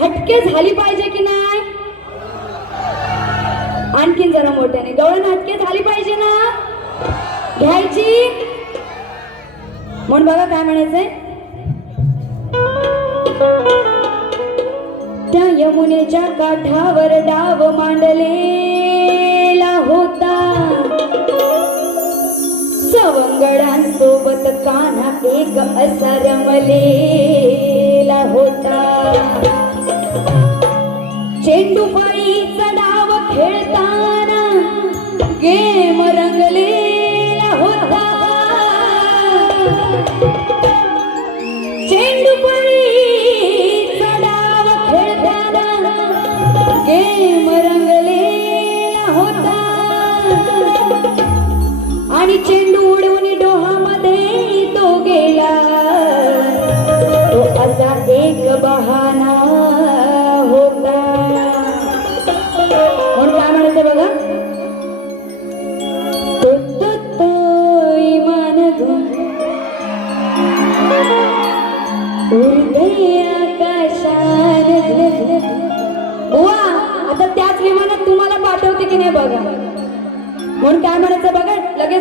हटके झाली पाहिजे की नाही? आणखीन जरा मोठ्याने गवळण हटके झाली पाहिजे ना? घ्यायची? म्हणून बघा काय म्हणायचंय. त्या यमुनेच्या काठावर डाव मांडलेला होता. सवंगडांसोबत काना एक असा रमलेला होता. चेंडू फळीचा डाव खेळताना गेम रंगले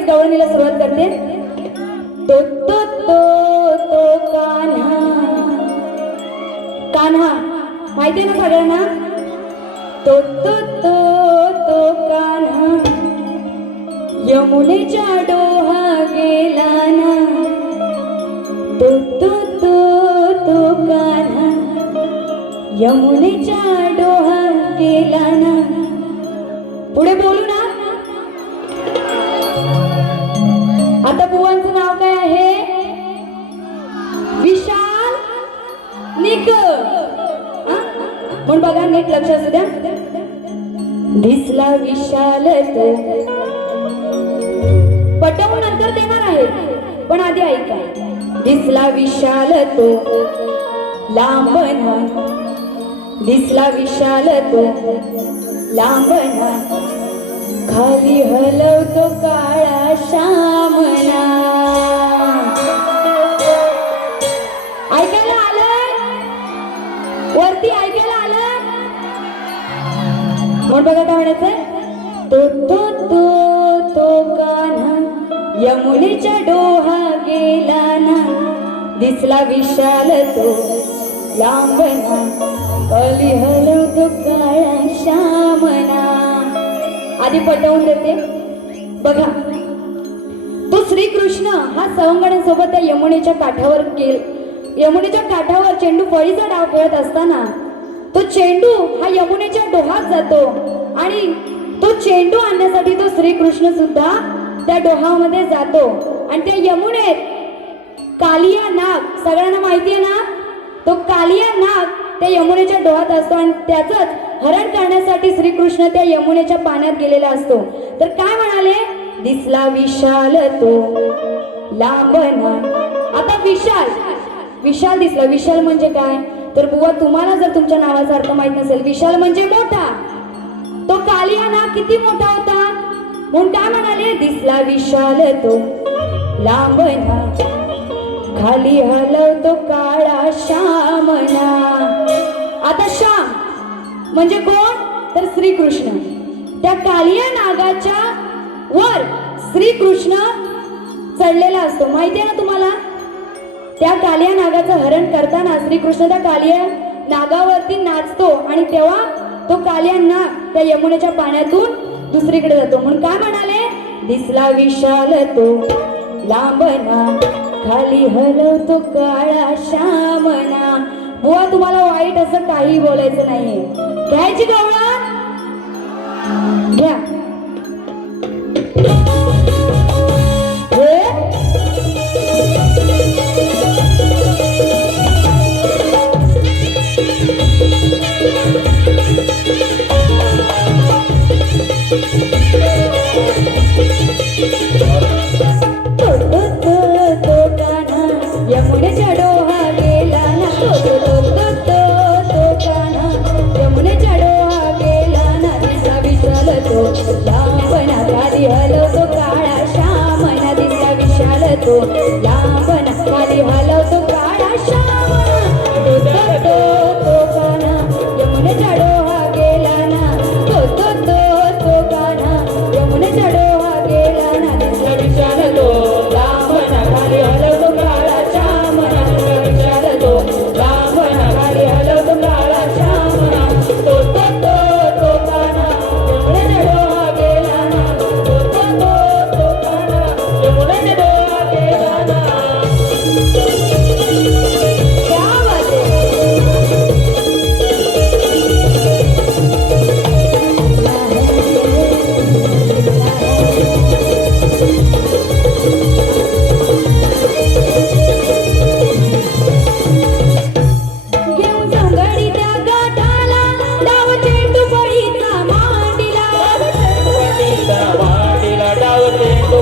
लगेच गवळणीला सुरुवात करते. तो तो तो तो कान्हा. कान्हा. माहिती आहे ना सगळ्यांना? तो तो तो तो कान्हा. यमुनेच्या डोहा गेला ना. तो तो तो तो कान्हा. यमुनेच्या डोहा गेला ना. पुढे बोलू ना. आता बुवांचं नाव काय आहे? विशाल निक पण म्हणून बघा नीट लक्ष असू द्या. दिसला विशाल तो. पटवून नंतर देणार आहे. पण आधी ऐका. दिसला विशाल तो. लांबना दिसला विशाल तो. लांबना खाली हलवतो काळा श्यामला. ऐकायला आलं? वरती ऐकायला आलं? म्हणून बघा काय म्हणायचंय तो तो तो तो कान्हा. यमुनेच्या डोहा गेला ना दिसला विशाल तो लांबना. खाली हलवतो काळा श्याम आधी पटवून देते. बघा. तो श्रीकृष्ण हा सवंगड्यांसोबत त्या यमुनेच्या काठावर गेल यमुनेच्या काठावर चेंडू फळीचा डाव खेळत असताना तो चेंडू हा यमुनेच्या डोहात जातो आणि तो चेंडू आणण्यासाठी तो श्रीकृष्ण सुद्धा त्या डोहामध्ये जातो. आणि त्या यमुनेत कालिया नाग सगळ्यांना माहिती आहे ना? तो कालिया नाग त्या यमुनेच्या डोहात असतो आणि त्याचंच हरण करण्यासाठी श्रीकृष्ण त्या यमुनेच्या पाण्यात गेलेला असतो. तर काय म्हणाले? दिसला विशाल तो लांबना आता विशाल विशाल दिसला. विशाल म्हणजे काय? तर बुवा तुम्हाला जर तुमच्या नावाचा अर्थ माहीत नसेल विशाल म्हणजे मोठा. तो कालियाना किती मोठा होता? म्हणून काय म्हणाले? दिसला विशाल तो लांबना खाली हलवतो काळा श्यामना. आता म्हणजे कोण? तर श्रीकृष्ण. त्या कालिया नागाच्या वर श्रीकृष्ण चढलेला असतो. माहिती आहे ना तुम्हाला? त्या कालिया नागाचं हरण करताना श्रीकृष्ण त्या कालिया नागावरती नाचतो आणि तेव्हा तो कालिया नाग त्या यमुनेच्या पाण्यातून दुसरीकडे जातो. म्हणून काय म्हणाले? दिसला विशाल तो लांबना खाली हलवतो काळा श्यामना बुवा तुम्हाला वाईट असं काही बोलायचं नाहीये. घ्यायची गवळण घ्या.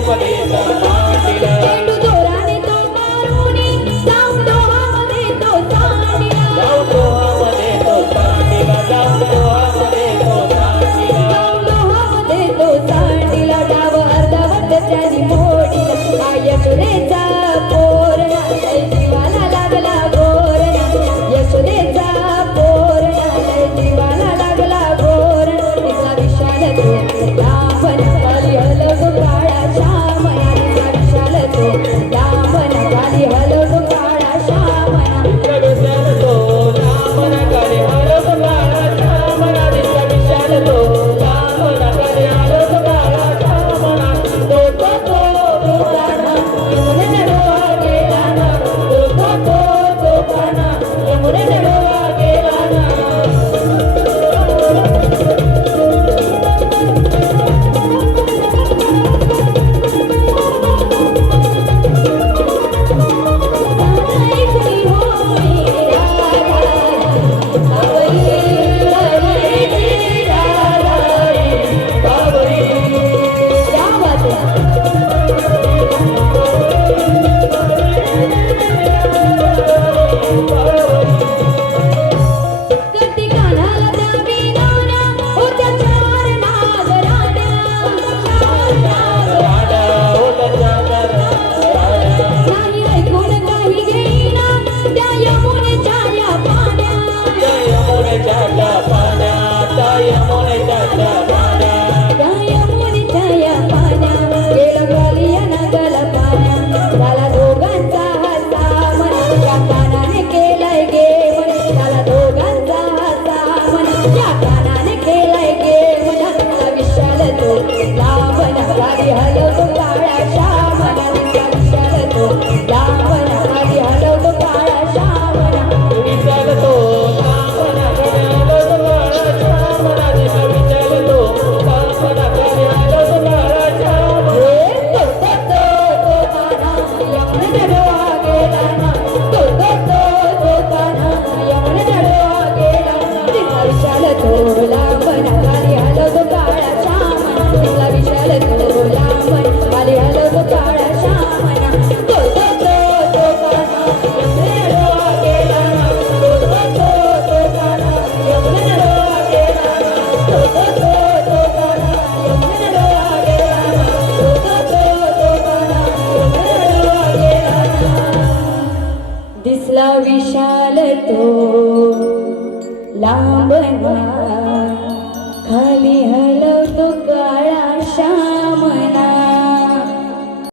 Thank.